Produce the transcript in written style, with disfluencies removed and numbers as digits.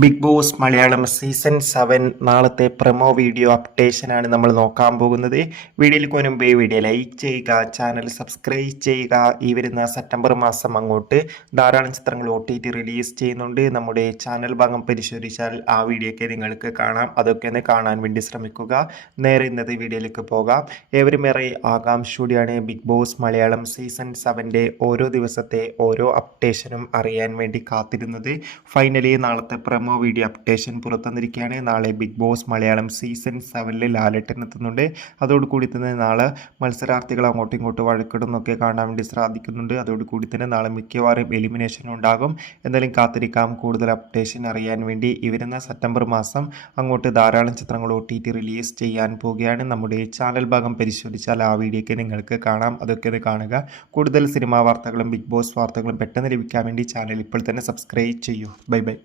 Big boss Malayalam season 7 നാളത്തെ promo video അപ്ഡേഷനാണ് നമ്മൾ നോക്കാൻ പോകുന്നത്. വീഡിയോയിലേക്ക് മുൻപേ വീഡിയോ ലൈക്ക് ചെയ്യുക, ചാനൽ സബ്സ്ക്രൈബ് ചെയ്യുക. ഈ വരുന്ന സെപ്റ്റംബർ മാസം അങ്ങോട്ട് ധാരാളം ചിത്രങ്ങൾ OTT റിലീസ് ചെയ്യുന്നുണ്ട്. നമ്മുടെ ചാനൽ ഭാഗം പരിശോധിച്ചാൽ ആ വീഡിയോയൊക്കെ നിങ്ങൾക്ക് കാണാം. അതൊക്കെ ഒന്ന് കാണാൻ വേണ്ടി ശ്രമിക്കുക. നേരെ ഇന്നത്തെ വീഡിയോയിലേക്ക് പോകാം. ഏവരും ഏറെ ആകാംക്ഷയോടെയാണ് ബിഗ് ബോസ് മലയാളം സീസൺ 7 ഓരോ ദിവസത്തെ ഓരോ അപ്ഡേഷനും അറിയാൻ വേണ്ടി കാത്തിരുന്നത്. ഫൈനലി നാളത്തെ പ്രൊമോ വീഡിയോ അപ്ഡേഷൻ പുറത്തുവന്നിരിക്കുകയാണ്. നാളെ big boss Malayalam season 7 Lalettan എത്തുന്നുണ്ട്. അതോടുകൂടി തന്നെ നാളെ മത്സരാർത്ഥികൾ അങ്ങോട്ടും ഇങ്ങോട്ടും വഴക്കിടുന്നൊക്കെ കാണാൻ വേണ്ടി സാധിക്കുന്നുണ്ട്. അതോടുകൂടി തന്നെ നാളെ മിക്കവാറും എലിമിനേഷൻ ഉണ്ടാകും. എന്തായാലും കാത്തിരിക്കാം കൂടുതൽ അപ്ഡേഷൻ അറിയാൻ വേണ്ടി. ഈ വരുന്ന സെപ്റ്റംബർ മാസം അങ്ങോട്ട് ധാരാളം ചിത്രങ്ങൾ OTT റിലീസ് ചെയ്യാൻ പോവുകയാണ്. നമ്മുടെ ചാനൽ ഭാഗം പരിശോധിച്ചാൽ ആ വീഡിയോയ്ക്ക് നിങ്ങൾക്ക് കാണാം. അതൊക്കെ ഒന്ന് കാണുക. കൂടുതൽ സിനിമാ വാർത്തകളും ബിഗ് ബോസ് വാർത്തകളും പെട്ടെന്ന് ലഭിക്കാൻ വേണ്ടി ചാനൽ ഇപ്പോൾ തന്നെ സബ്സ്ക്രൈബ് ചെയ്യൂ. Bye bye.